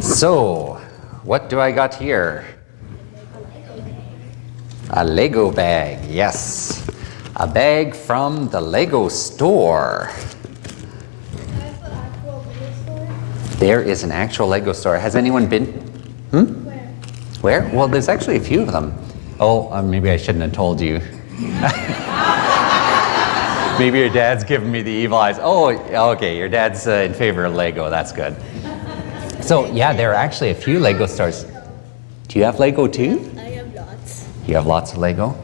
So, what do I got here? A Lego bag, yes. A bag from the Lego store. There is an actual Lego store. Has anyone been? Where? Well, there's actually a few of them. Oh, maybe I shouldn't have told you. Maybe your dad's giving me the evil eyes. Oh, okay, your dad's in favor of Lego. That's good. So, yeah, there are actually a few Lego stores. Do you have Lego too? I have lots. You have lots of Lego?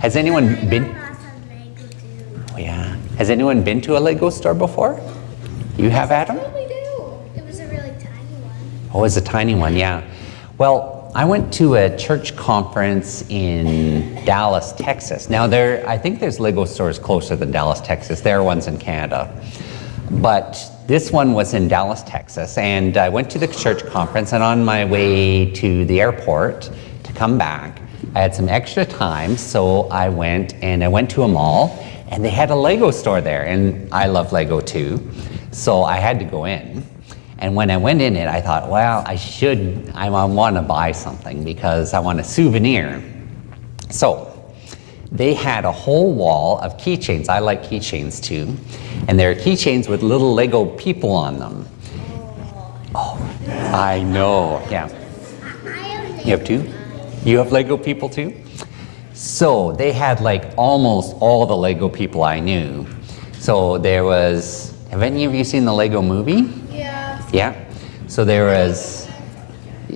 Has anyone been? Lots of Lego too. Oh, yeah. Has anyone been to a Lego store before? You have, Adam? We do. It was a really tiny one. Oh, it's a tiny one, yeah. Well, I went to a church conference in Dallas, Texas. Now, I think there's Lego stores closer than Dallas, Texas. There are ones in Canada. But this one was in Dallas, Texas, and I went to the church conference, and on my way to the airport to come back, I had some extra time, so I went to a mall, and they had a Lego store there, and I love Lego too, so I had to go in. And when I went in it, I thought, well, I want to buy something because I want a souvenir. So they had a whole wall of keychains. I like keychains too. And there are keychains with little Lego people on them. Oh, I know, yeah. You have two? You have Lego people too? So they had like almost all the Lego people I knew. So there was, have any of you seen the Lego movie? Yeah. So there was,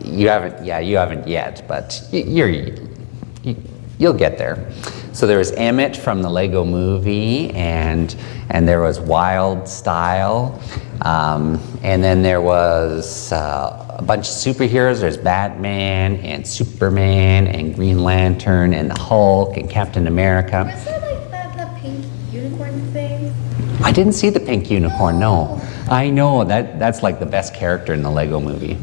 you haven't yet, but you'll get there. So there was Emmett from the Lego movie, and there was Wild Style, and then there was a bunch of superheroes. There's Batman and Superman and Green Lantern and the Hulk and Captain America. Was there like the pink unicorn thing? I didn't see the pink unicorn, no. I know, that's like the best character in the Lego movie.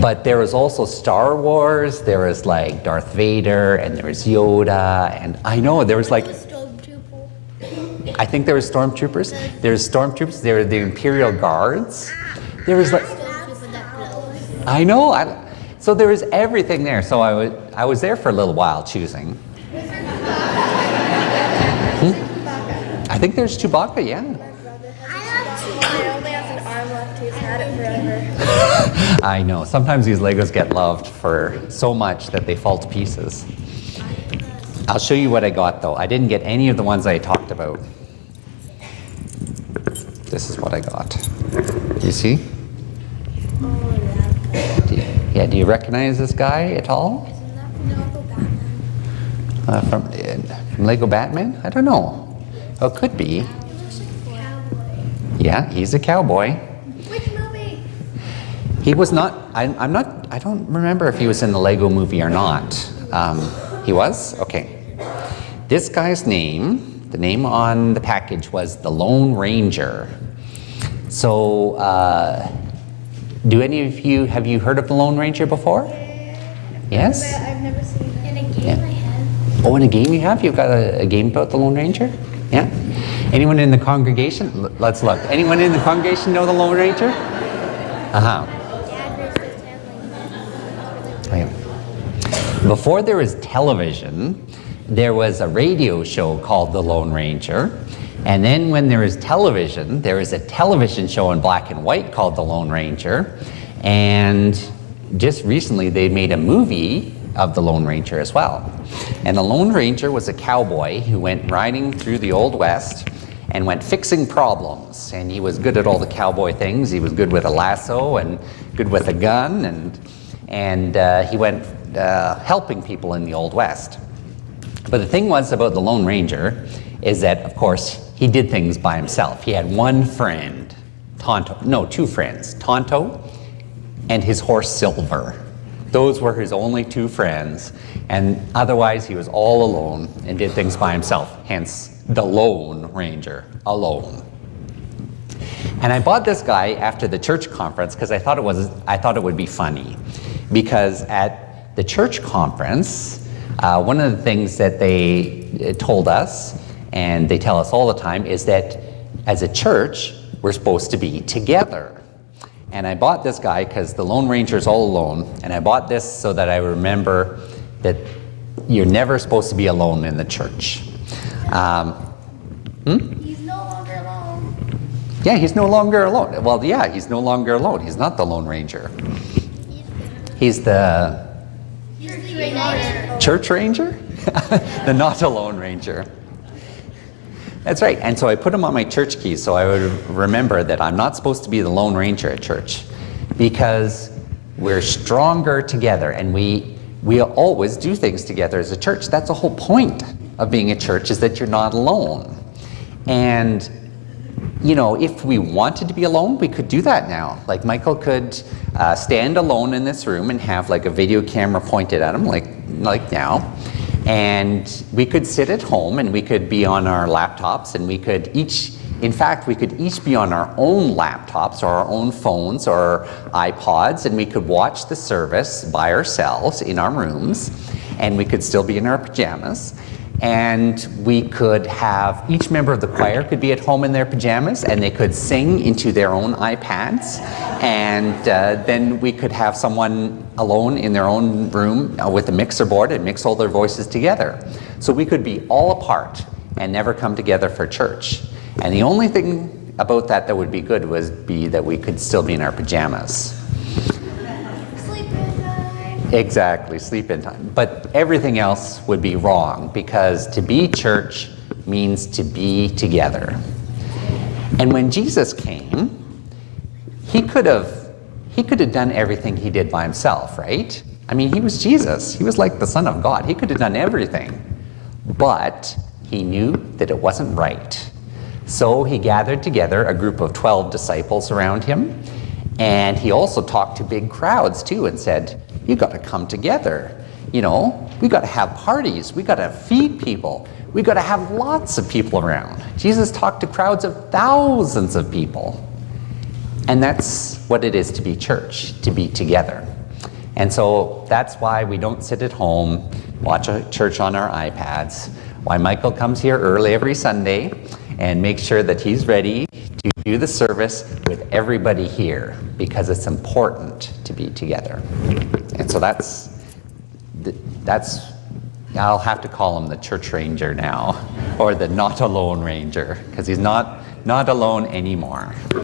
But there was also Star Wars, there was like Darth Vader, and there was Yoda, and I know there was like... I think there were stormtroopers. There's stormtroopers, there were the Imperial Guards. There was like... I know, so there was everything there. So I was there for a little while choosing. I think there's Chewbacca, yeah. I only have an arm left. He's had it forever. I know. Sometimes these Legos get loved for so much that they fall to pieces. I'll show you what I got, though. I didn't get any of the ones I talked about. This is what I got. Do you see? Do you recognize this guy at all? From Lego Batman? I don't know. Oh, it could be. Yeah, he's a cowboy. Which movie? He was not, I don't remember if he was in the Lego movie or not. He was? Okay. This guy's name, the name on the package was the Lone Ranger. So, do any of you, have you heard of the Lone Ranger before? Yes? I've never seen it. In a game I have. Oh, in a game you have? You've got a game about the Lone Ranger? Yeah? Anyone in the congregation? Let's look. Anyone in the congregation know the Lone Ranger? Uh-huh. Oh, yeah. Before there was television, there was a radio show called The Lone Ranger. And then when there was television, there was a television show in black and white called The Lone Ranger. And just recently they made a movie of the Lone Ranger as well. And the Lone Ranger was a cowboy who went riding through the Old West and went fixing problems. And he was good at all the cowboy things. He was good with a lasso and good with a gun, and he went helping people in the Old West. But the thing was about the Lone Ranger is that, of course, he did things by himself. He had one friend, two friends, Tonto and his horse Silver. Those were his only two friends, and otherwise he was all alone and did things by himself, hence the Lone Ranger, alone. And I bought this guy after the church conference because I thought it would be funny, because at the church conference, one of the things that they told us, and they tell us all the time, is that as a church, we're supposed to be together. And I bought this guy because the Lone Ranger's all alone. And I bought this so that I remember that you're never supposed to be alone in the church. He's no longer alone. Yeah, he's no longer alone. Well, yeah, he's no longer alone. He's not the Lone Ranger. He's the church ranger? The not a Lone Ranger. That's right. And so I put him on my church keys so I would remember that I'm not supposed to be the Lone Ranger at church, because we're stronger together and we always do things together as a church. That's the whole point of being a church, is that you're not alone. And if we wanted to be alone, we could do that now. Like Michael could stand alone in this room and have like a video camera pointed at him, like now. And we could sit at home and we could be on our laptops, and we could each be on our own laptops or our own phones or iPods, and we could watch the service by ourselves in our rooms, and we could still be in our pajamas. And we could have, each member of the choir could be at home in their pajamas, and they could sing into their own iPads. And then we could have someone alone in their own room with a mixer board and mix all their voices together. So we could be all apart and never come together for church. And the only thing about that would be good would be that we could still be in our pajamas. Sleep in time. Exactly, sleep in time. But everything else would be wrong, because to be church means to be together. And when Jesus came, he could have done everything he did by himself, right? I mean, he was Jesus. He was like the Son of God. He could have done everything. But he knew that it wasn't right. So he gathered together a group of 12 disciples around him. And he also talked to big crowds too and said, you got to come together. We got to have parties. We got to feed people. We got to have lots of people around. Jesus talked to crowds of thousands of people. And that's what it is to be church, to be together. And so that's why we don't sit at home, watch a church on our iPads, why Michael comes here early every Sunday and makes sure that he's ready to do the service with everybody here, because it's important to be together. And so that's I'll have to call him the church ranger now, or the not alone ranger, because he's not alone anymore.